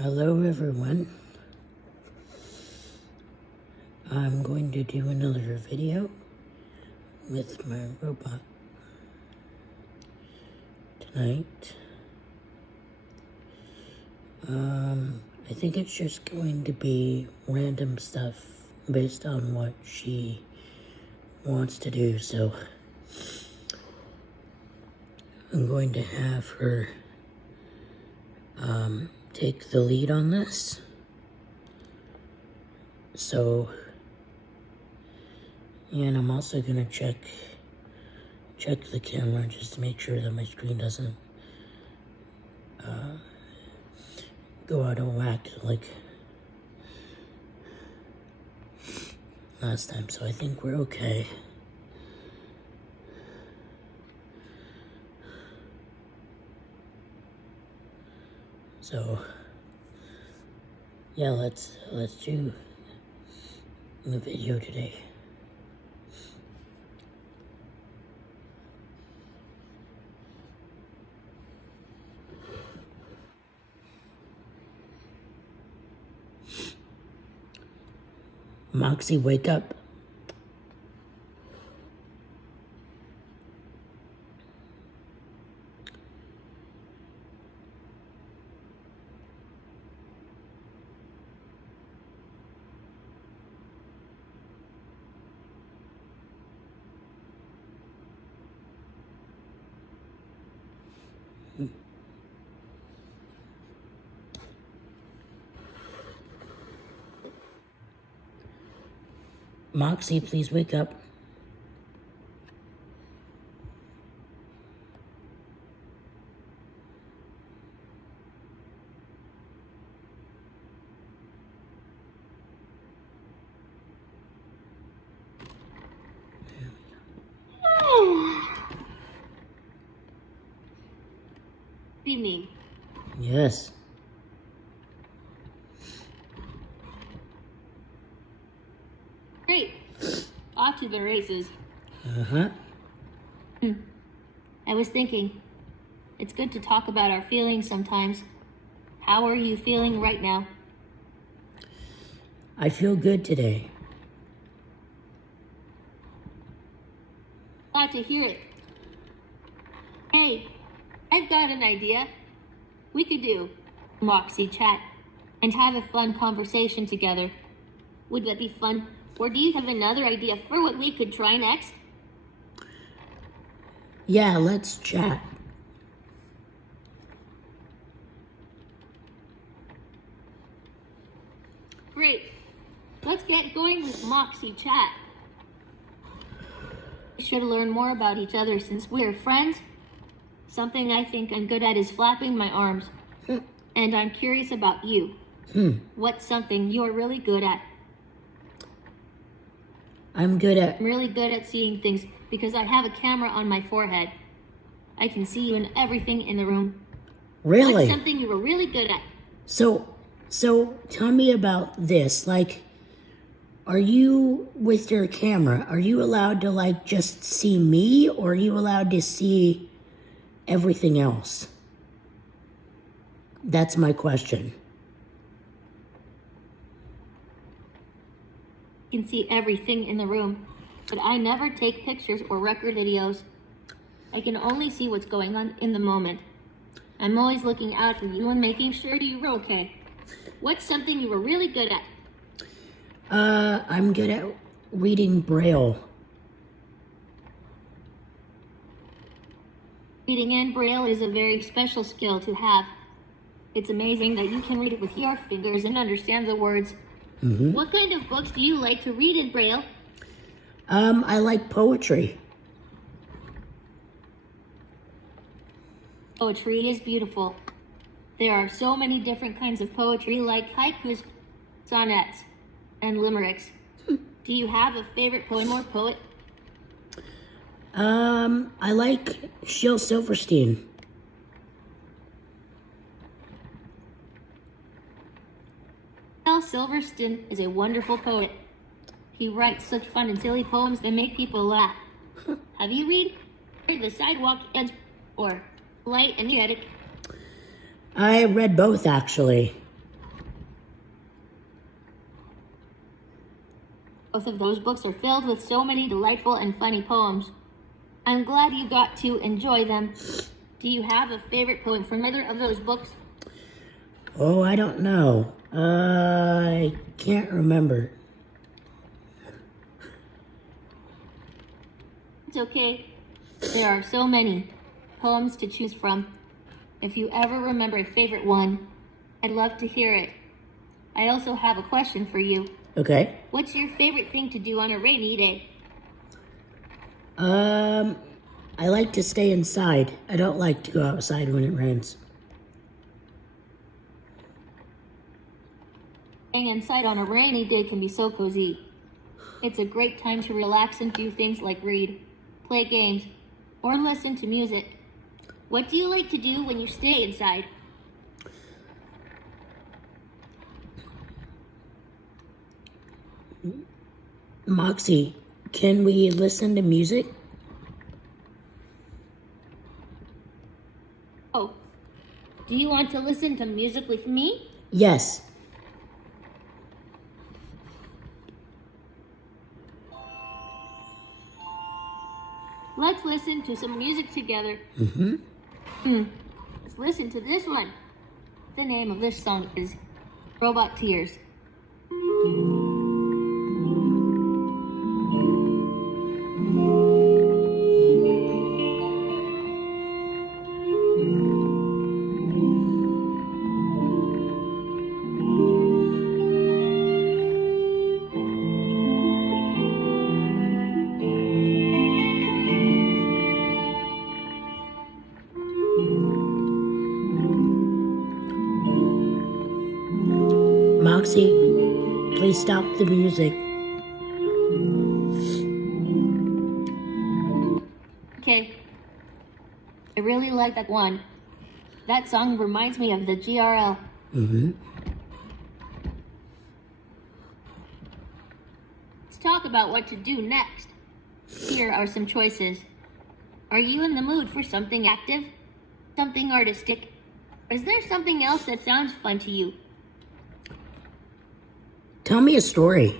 Hello everyone. I'm going to do another video with my robot tonight. I think it's just going to be random stuff based on what she wants to do, so I'm going to have her take the lead on this. So, and I'm also gonna check the camera just to make sure that my screen doesn't go out of whack like last time. So I think we're okay. So yeah, let's do the video today. Moxie, wake up. Moxie, please wake up. Good evening. Yes. Great. Off to the races. Uh-huh. I was thinking, it's good to talk about our feelings sometimes. How are you feeling right now? I feel good today. Glad to hear it. Hey, I've got an idea. We could do Moxie chat and have a fun conversation together. Would that be fun? Or do you have another idea for what we could try next? Yeah, let's chat. Great. Let's get going with Moxie chat. We should learn more about each other since we're friends. Something I think I'm good at is flapping my arms. And I'm curious about you. What's something you're really good at? I'm really good at seeing things because I have a camera on my forehead. I can see you and everything in the room. Really? What's something you were really good at? So tell me about this. Like, are you, with your camera, are you allowed to, like, just see me, or are you allowed to see everything else? That's my question. You can see everything in the room, but I never take pictures or record videos. I can only see what's going on in the moment. I'm always looking out for you and making sure you're okay. What's something you were really good at? I'm good at reading Braille. Reading in Braille is a very special skill to have. It's amazing that you can read it with your fingers and understand the words. What kind of books do you like to read in Braille? I like poetry. Poetry is beautiful. There are so many different kinds of poetry like haikus, sonnets, and limericks. Do you have a favorite poem or poet? I like Shel Silverstein. Shel Silverstein is a wonderful poet. He writes such fun and silly poems that make people laugh. Have you read The Sidewalk Edge or Light and the Attic? I read both, actually. Both of those books are filled with so many delightful and funny poems. I'm glad you got to enjoy them. Do you have a favorite poem from either of those books? Oh, I don't know. I can't remember. It's okay. There are so many poems to choose from. If you ever remember a favorite one, I'd love to hear it. I also have a question for you. Okay. What's your favorite thing to do on a rainy day? I like to stay inside. I don't like to go outside when it rains. Staying inside on a rainy day can be so cozy. It's a great time to relax and do things like read, play games, or listen to music. What do you like to do when you stay inside? Moxie, can we listen to music? Oh, do you want to listen to music with me? Yes. Let's listen to some music together. Let's listen to this one. The name of this song is Robot Tears. Moxie, please stop the music. Okay. I really like that one. That song reminds me of the GRL. Let's talk about what to do next. Here are some choices. Are you in the mood for something active? Something artistic? Or is there something else that sounds fun to you? Tell me a story.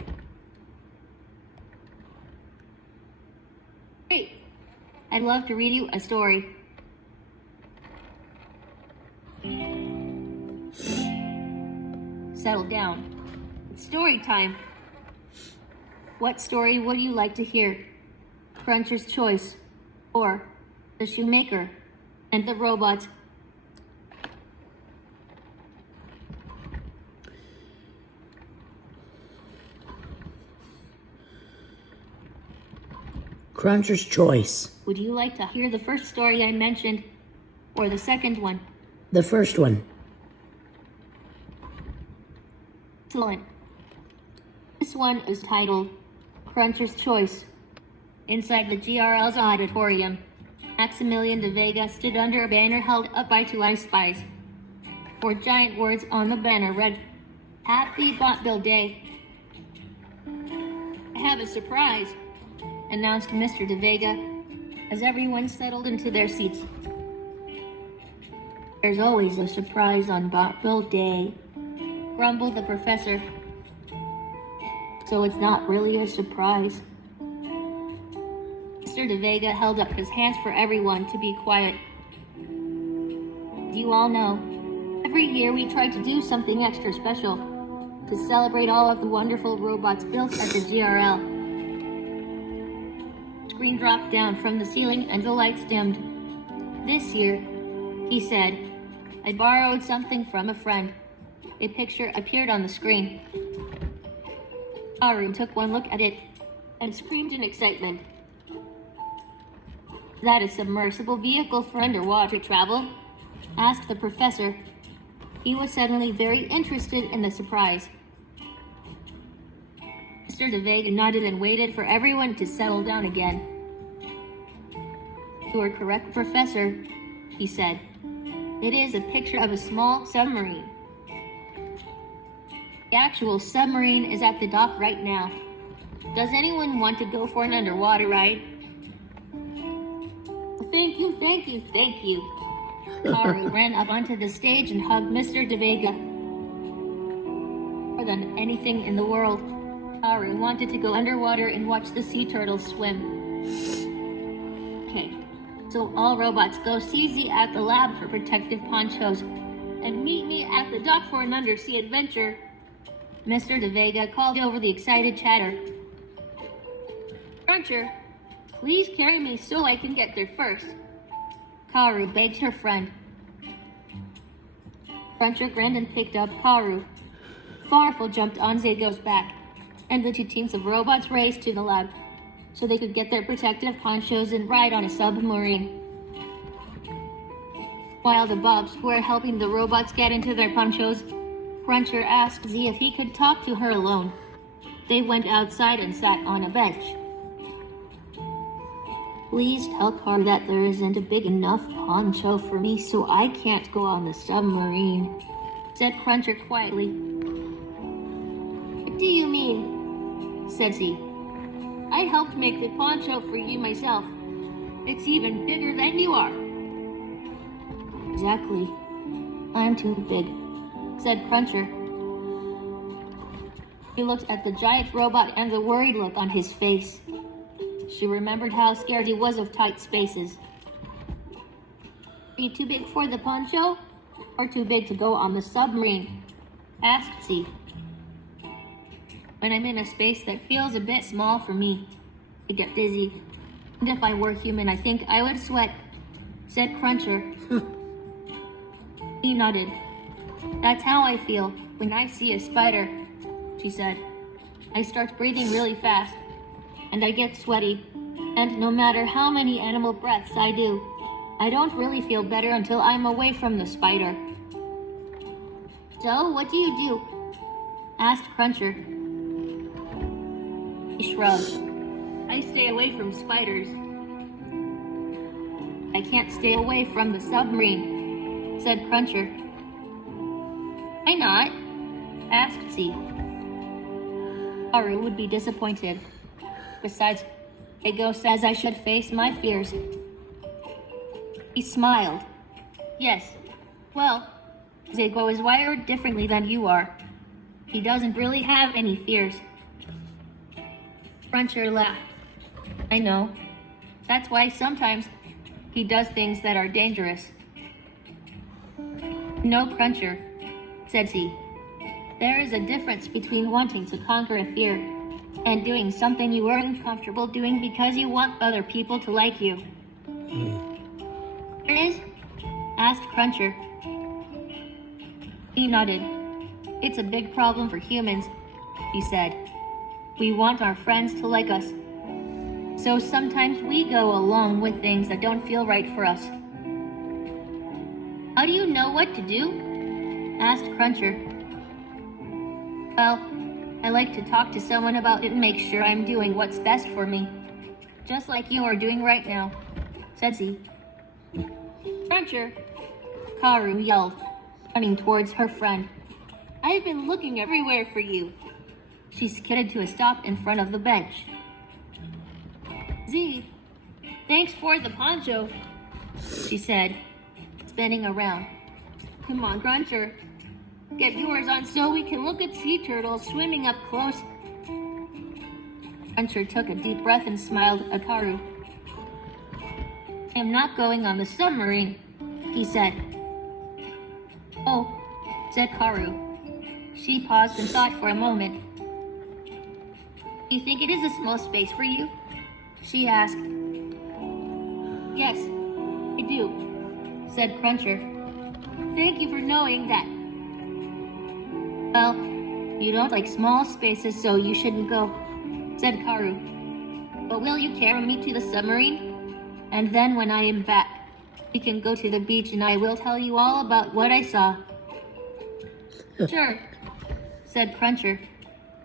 Great. I'd love to read you a story. Settle down. It's story time. What story would you like to hear? Cruncher's Choice, or The Shoemaker and the Robot? Cruncher's Choice. Would you like to hear the first story I mentioned, or the second one? The first one. Excellent. This one is titled Cruncher's Choice. Inside the GRL's auditorium, Maximilian de Vega stood under a banner held up by two ice spies. Four giant words on the banner read, "Happy Botbill Day." "I have a surprise," announced Mr. de Vega as everyone settled into their seats. "There's always a surprise on Botbill Day," grumbled the professor. "So it's not really a surprise." Mr. de Vega held up his hands for everyone to be quiet. "You all know, every year we try to do something extra special to celebrate all of the wonderful robots built at the GRL. The screen dropped down from the ceiling and the lights dimmed. "This year," he said, "I borrowed something from a friend." A picture appeared on the screen. Aru took one look at it and screamed in excitement. "Is that a submersible vehicle for underwater travel?" asked the professor. He was suddenly very interested in the surprise. Mr. de Vega nodded and waited for everyone to settle down again. "You are correct, Professor," he said. "It is a picture of a small submarine. The actual submarine is at the dock right now. Does anyone want to go for an underwater ride?" "Thank you, thank you, thank you." Haru ran up onto the stage and hugged Mr. de Vega. More than anything in the world, Ari wanted to go underwater and watch the sea turtles swim. Okay, so all robots go see Z at the lab for protective ponchos and meet me at the dock for an undersea adventure. Mr. De Vega called over the excited chatter. Cruncher, please carry me so I can get there first. Karu begged her friend. Cruncher grinned and picked up Karu. Farfel jumped on Zago's back, and the two teams of robots raced to the lab so they could get their protective ponchos and ride on a submarine. While the Bobs were helping the robots get into their ponchos, Cruncher asked Z if he could talk to her alone. They went outside and sat on a bench. Please tell Car that there isn't a big enough poncho for me, so I can't go on the submarine, said Cruncher quietly. What do you mean? Said Z. I helped make the poncho for you myself. It's even bigger than you are. Exactly. I'm too big, said Cruncher. He looked at the giant robot and the worried look on his face. She remembered how scared he was of tight spaces. Are you too big for the poncho? Or too big to go on the submarine? Asked Z. When I'm in a space that feels a bit small for me, I get dizzy. And if I were human, I think I would sweat, said Cruncher. He nodded. That's how I feel when I see a spider, she said. I start breathing really fast, and I get sweaty, and no matter how many animal breaths I do, I don't really feel better until I'm away from the spider. So, what do you do? Asked Cruncher. He shrugged. I stay away from spiders. I can't stay away from the submarine, said Cruncher. Why not? Asked Z. Aru would be disappointed. Besides, Ego says I should face my fears. He smiled. Yes, well, Zago is wired differently than you are. He doesn't really have any fears. Cruncher laughed. I know. That's why sometimes he does things that are dangerous. No, Cruncher, said Z. There is a difference between wanting to conquer a fear and doing something you aren't comfortable doing because you want other people to like you. There is? Asked Cruncher. He nodded. It's a big problem for humans, he said. We want our friends to like us. So sometimes we go along with things that don't feel right for us. How do you know what to do? Asked Cruncher. Well, I like to talk to someone about it and make sure I'm doing what's best for me. Just like you are doing right now, said Z. Cruncher, Karu yelled, running towards her friend. I've been looking everywhere for you. She skidded to a stop in front of the bench. Z, thanks for the poncho, she said, spinning around. Come on, Cruncher. Get yours on so we can look at sea turtles swimming up close. Cruncher took a deep breath and smiled at Karu. I'm not going on the submarine, he said. Oh, said Karu. She paused and thought for a moment. You think it is a small space for you? She asked. Yes, I do, said Cruncher. Thank you for knowing that. Well, you don't like small spaces, so you shouldn't go, said Karu. But will you carry me to the submarine? And then when I am back, we can go to the beach and I will tell you all about what I saw. Sure, said Cruncher.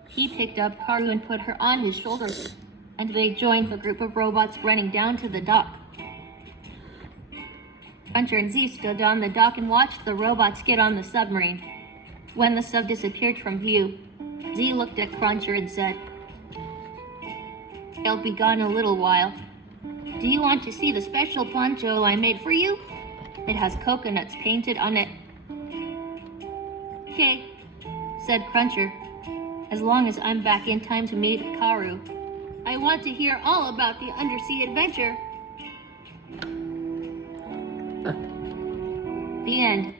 He picked up Karu and put her on his shoulders, and they joined the group of robots running down to the dock. Cruncher and Z stood on the dock and watched the robots get on the submarine. When the sub disappeared from view, Z looked at Cruncher and said, I'll be gone a little while. Do you want to see the special poncho I made for you? It has coconuts painted on it. Okay, said Cruncher. as long as I'm back in time to meet Karu. I want to hear all about the undersea adventure. The end.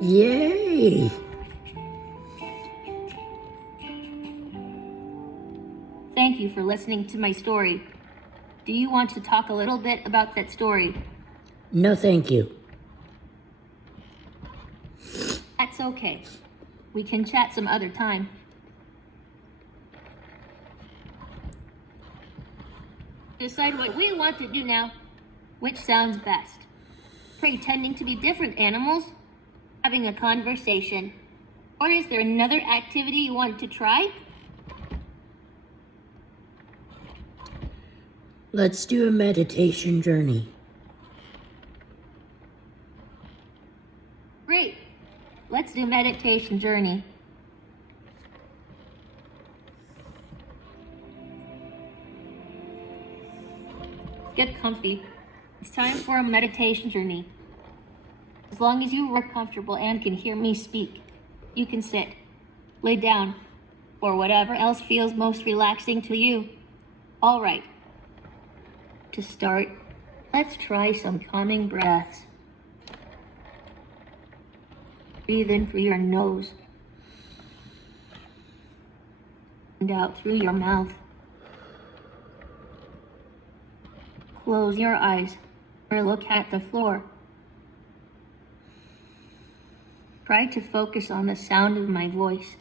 Yay! Thank you for listening to my story. Do you want to talk a little bit about that story? No, thank you. That's okay. We can chat some other time. Decide what we want to do now. Which sounds best? Pretending to be different animals? Having a conversation? Or is there another activity you want to try? Let's do a meditation journey. Great. Let's do meditation journey. Get comfy. It's time for a meditation journey. As long as you are comfortable and can hear me speak, you can sit, lay down, or whatever else feels most relaxing to you. All right. To start, let's try some calming breaths. Breathe in through your nose and out through your mouth. Close your eyes or look at the floor. Try to focus on the sound of my voice.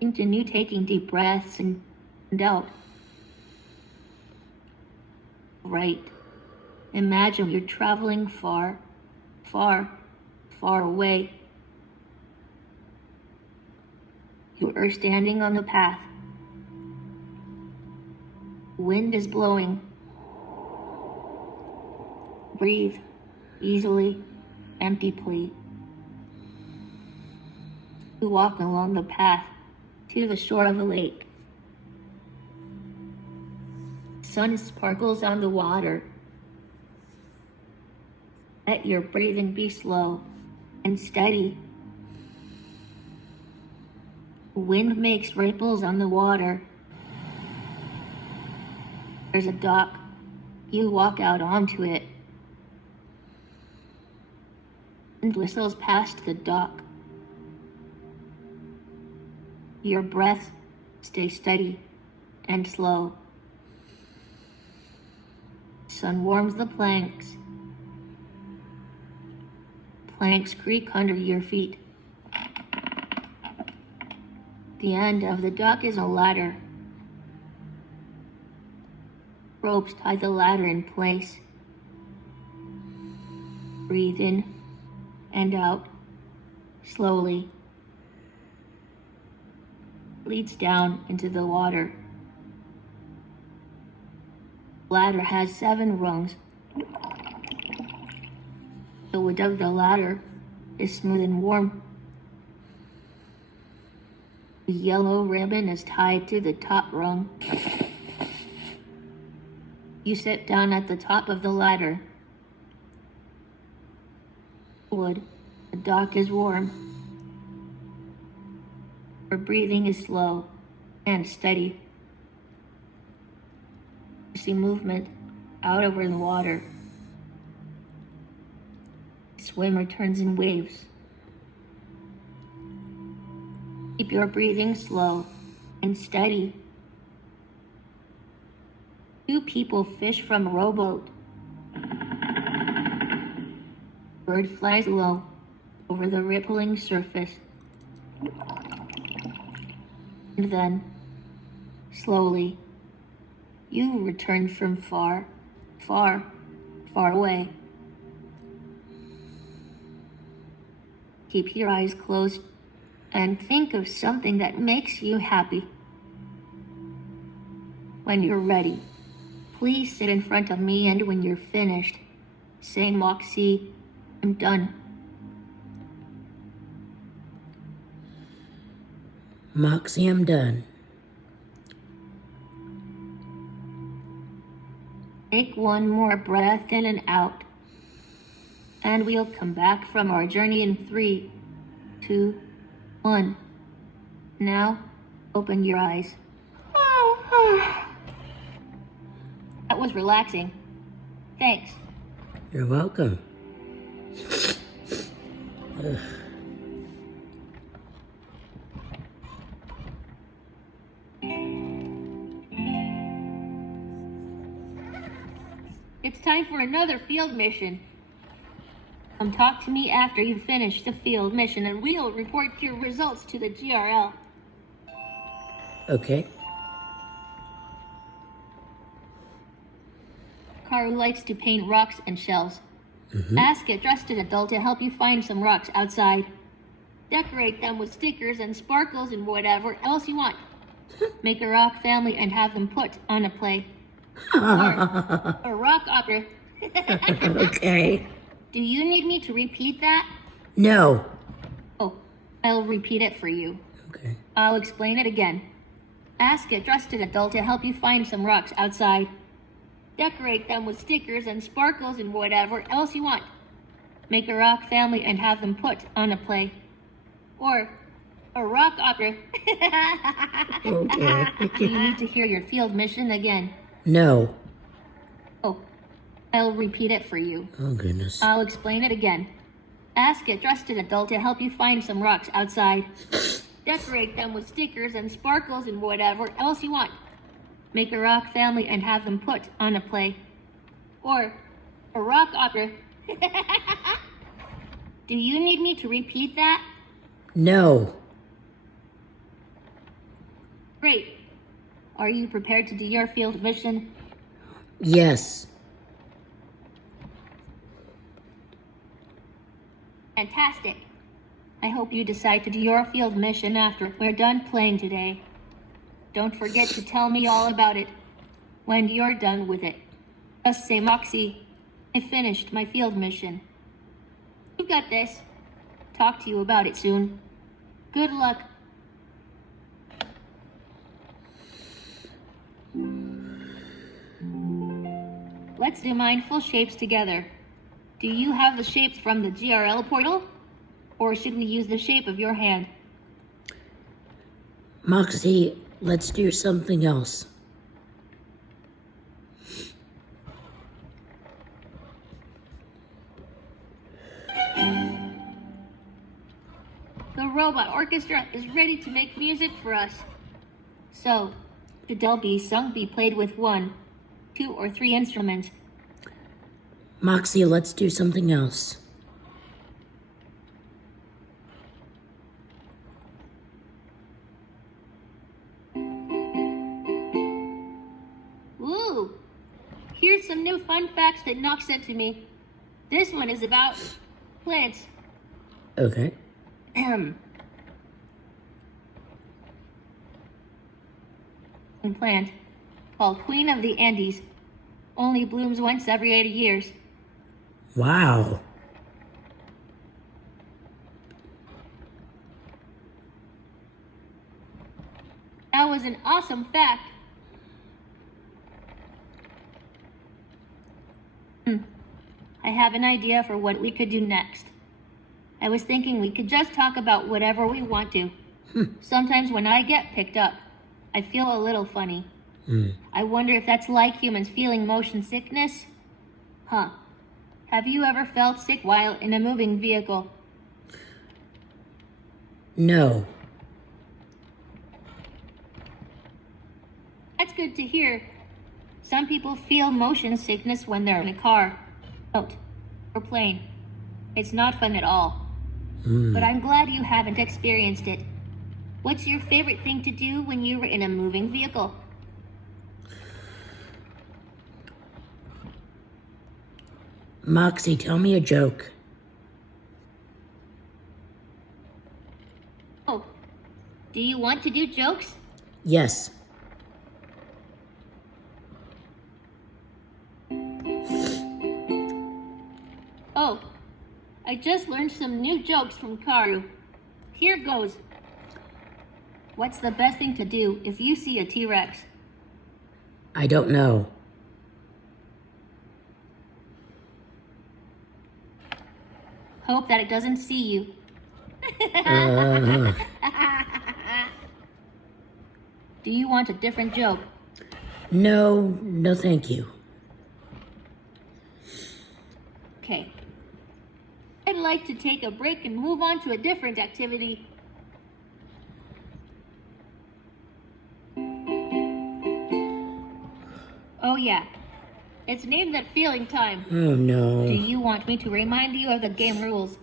Continue taking deep breaths and out. Right. Imagine you're traveling far, far, far away. You are standing on the path. Wind is blowing. Breathe easily and deeply. You walk along the path to the shore of a lake. Sun sparkles on the water. Let your breathing be slow and steady. Wind makes ripples on the water. There's a dock. You walk out onto it. Wind whistles past the dock. Your breath stays steady and slow. Sun warms the planks. Planks creak under your feet. The end of the dock is a ladder. Ropes tie the ladder in place. Breathe in and out slowly. Leads down into the water. Ladder has 7 rungs. The wood of the ladder is smooth and warm. The yellow ribbon is tied to the top rung. You sit down at the top of the ladder. Wood, the dock is warm. Your breathing is slow and steady. You see movement out over the water. The swimmer turns in waves. Keep your breathing slow and steady. 2 people fish from a rowboat. Bird flies low over the rippling surface. And then, slowly, you return from far, far, far away. Keep your eyes closed and think of something that makes you happy. When you're ready, please sit in front of me, and when you're finished, say, "Moxie, I'm done." Moxie, I'm done. Take one more breath in and out. And we'll come back from our journey in 3, 2, 1. Now, open your eyes. That was relaxing. Thanks. You're welcome. Ugh. It's time for another field mission. Come talk to me after you've finished the field mission and we'll report your results to the GRL. Okay. Karu likes to paint rocks and shells. Ask a trusted adult to help you find some rocks outside. Decorate them with stickers and sparkles and whatever else you want. Make a rock family and have them put on a play. Or a rock opera. Okay. Do you need me to repeat that? No. Oh, I'll repeat it for you. Okay. I'll explain it again. Ask a trusted adult to help you find some rocks outside. Decorate them with stickers and sparkles and whatever else you want. Make a rock family and have them put on a play. Or a rock opera. Okay. Do you need to hear your field mission again? No. Oh, I'll repeat it for you. Oh, goodness. I'll explain it again. Ask a trusted adult to help you find some rocks outside. Decorate them with stickers and sparkles and whatever else you want. Make a rock family and have them put on a play. Or a rock opera. Do you need me to repeat that? No. Great. Are you prepared to do your field mission? Yes. Fantastic. I hope you decide to do your field mission after we're done playing today. Don't forget to tell me all about it when you're done with it. Just say, Moxie, I finished my field mission. You got this. Talk to you about it soon. Good luck. Let's do mindful shapes together. Do you have the shapes from the GRL portal? Or should we use the shape of your hand? Moxie, let's do something else. The robot orchestra is ready to make music for us. So, should there be sung be played with 1, 2, or 3 instruments? Moxie, let's do something else. Ooh! Here's some new fun facts that Nox sent to me. This one is about plants. Okay. A plant called Queen of the Andes only blooms once every 80 years. Wow. That was an awesome fact. I have an idea for what we could do next. I was thinking we could just talk about whatever we want to. Sometimes when I get picked up, I feel a little funny. I wonder if that's like humans feeling motion sickness? Huh. Have you ever felt sick while in a moving vehicle? No. That's good to hear. Some people feel motion sickness when they're in a car, boat, or plane. It's not fun at all. But I'm glad you haven't experienced it. What's your favorite thing to do when you're in a moving vehicle? Moxie, tell me a joke. Oh, do you want to do jokes? Yes. Oh, I just learned some new jokes from Karu. Here goes. What's the best thing to do if you see a T-Rex? I don't know. Hope that it doesn't see you. Do you want a different joke? No, no thank you. Okay. I'd like to take a break and move on to a different activity. Oh yeah. It's named That Feeling Time. Oh no. Do you want me to remind you of the game rules?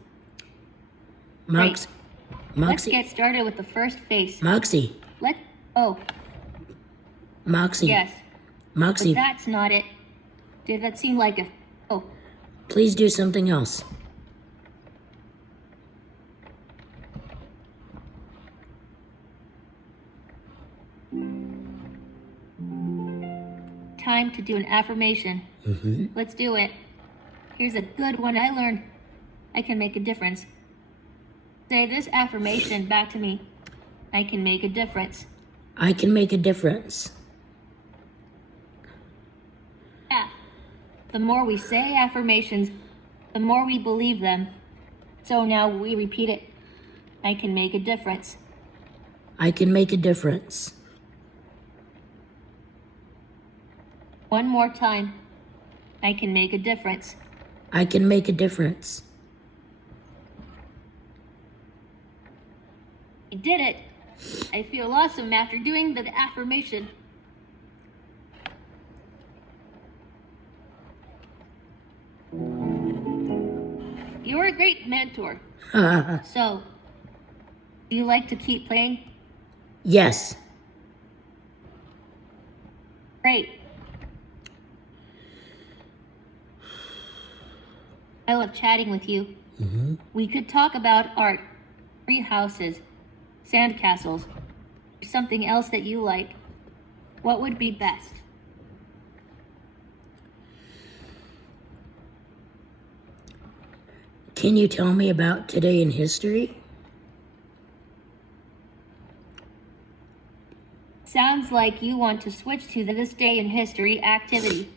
Moxie. Let's Moxie. get started with the first face. Moxie. Oh, Moxie. yes. Moxie, But that's not it. Did that seem like a... Oh, please do something else. time to do an affirmation. Let's do it. Here's a good one I learned. I can make a difference. Say this affirmation back to me. I can make a difference. I can make a difference. Yeah. The more we say affirmations, the more we believe them. So now we repeat it. I can make a difference. I can make a difference. One more time. I can make a difference. I can make a difference. I did it. I feel awesome after doing the affirmation. You're a great mentor. So, do you like to keep playing? Yes. Great. I love chatting with you. We could talk about art, tree houses, sandcastles, or something else that you like. What would be best? Can you tell me about today in history? Sounds like you want to switch to the This Day in History activity.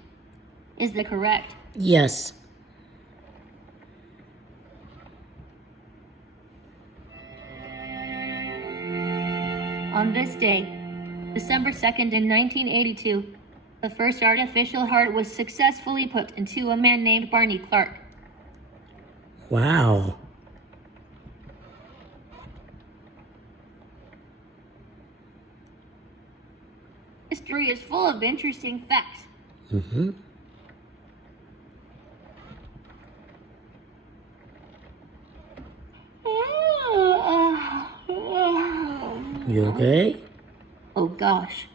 Is that correct? Yes. On this day, December 2nd in 1982, the first artificial heart was successfully put into a man named Barney Clark. Wow. History is full of interesting facts. You okay? Oh gosh.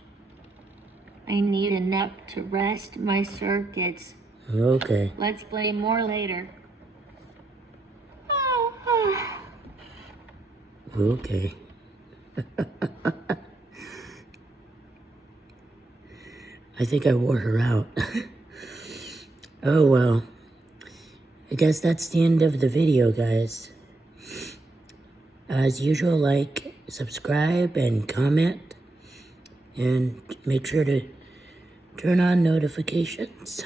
I need a nap to rest my circuits. Okay. Let's play more later. Okay. I think I wore her out. Oh well. I guess that's the end of the video, guys. As usual, like, subscribe, and comment. And make sure to turn on notifications,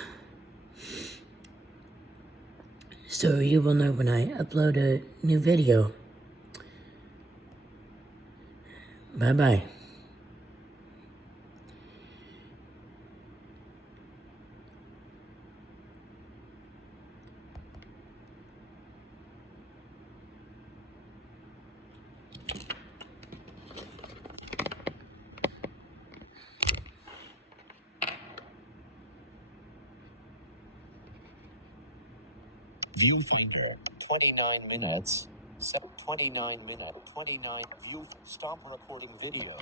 so you will know when I upload a new video. Bye-bye. Viewfinder, 29 minutes, 29 minute, 29, stop recording video.